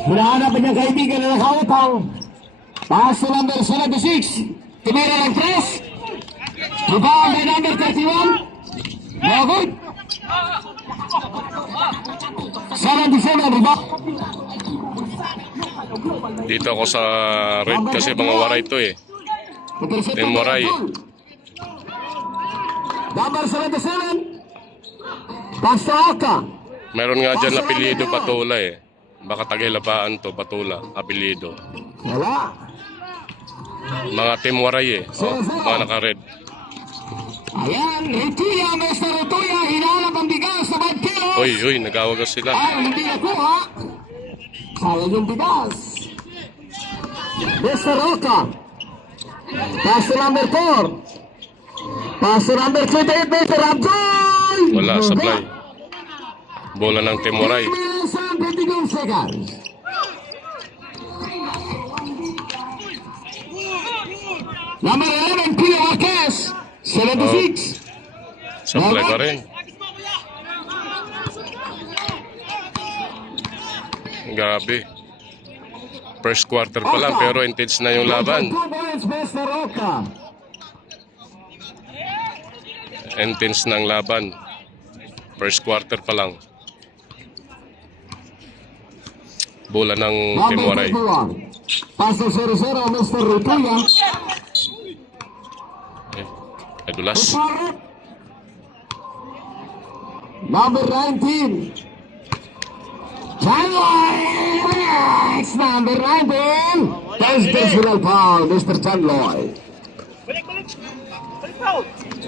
Hinahanap niya kaibigan na nakautaw. Pass to number 76. Tumira ng press. Rebound by number 31. No good. 77 rebound. Dito ako sa red kasi mga waray to eh. Team Waray. Number 77. Pass to Aka. Meron nga dyan apelido Patula eh. Baka Tagaylabaan to, Patula, apelido. Wala. Mga Team Waray eh. Mga naka-red. Ayan, Rituya, Mr. Rituya, hinahanap ang bigas sa 5 kilos. Uy, nagawagas sila. Ay, hindi nakuha. Sayang yung bigas. Mr. Roca. Pass to number 4. Pass to number 28, Mr. Abdul. Wala, supply. Bola ng Team Waray. 22 seconds. Number 11, Pio Marquez. 76. Supply pa rin. Grabe. First quarter pa lang pero intense na yung laban. 2 points, Mr. Roca. Intense na ang laban. First quarter pa lang. Bola ng Team Waray. Pass to 0-0, Mr. Rituya. Adulas. Number 19. Chanloy! Number 19. That's personal foul, Mr. Chanloy.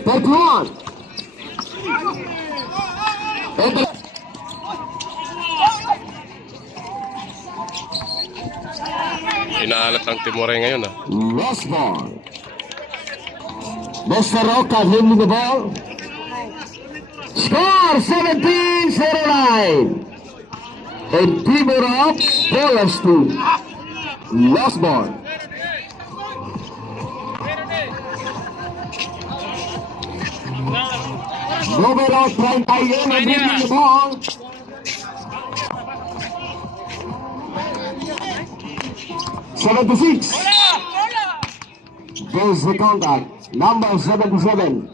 31. Inaalat ang Team Waray ngayon ah. Lost ball. Mr. Roca holding the ball. Score 17-09. And Timur up, Bolas to lost ball. Numero 31 holding the ball. '76. There's the contact. Number 77.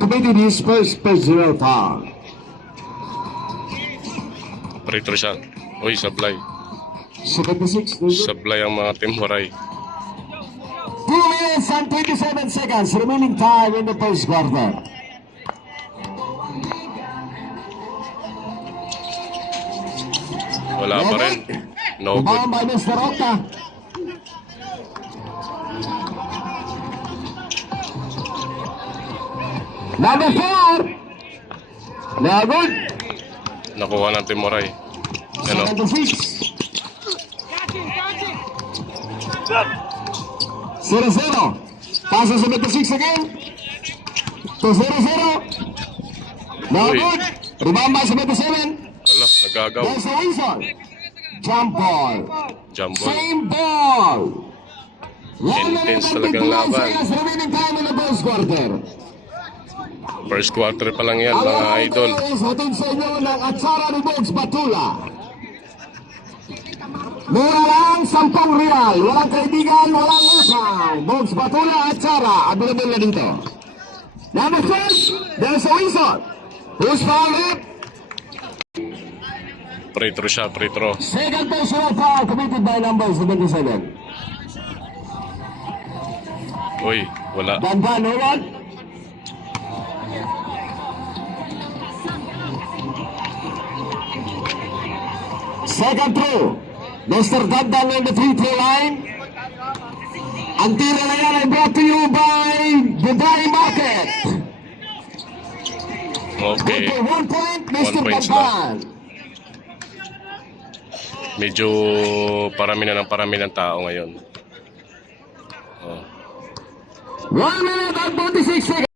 Committed his first personal foul. Retro siya. Uy, sablay. 76. Sablay ang mga Team Waray. 2 minutes and 27 seconds remaining time in the first quarter. Wala pa rin. No good. Rebound by Mr. Roca. Number 4. No good. Nakuha ng Team Waray. Ano? 76. 0-0. Pass to 76 again. To 0-0. No Uy. good. Rebound by 77. Ala, nagagaw. There's the whistle. Jump ball. Jump ball. Same ball. Intense talagang laban. Remaining time in the first quarter. First quarter pa lang yan, mga idol. Hatid sa inyo ng atsara ni Bogs Batula. Mura lang, 10 real. Walang kaibigan, walang utang. Bogs Batula, atsara. Available na dito. Number 12, there's a whistle. Who's fouled it? Pretro siya, pretro. Second personal foul committed by number 77. Uy, wala. Dandan, no one? Second throw. Mr. Dandan on the free throw line. Ang tira na yan ay brought to you by Dubai Market. Okay. Good for 1 point, Mr. 1 points lang. Dandan. Medyo parami ng tao ngayon. 1 minute and 26 seconds.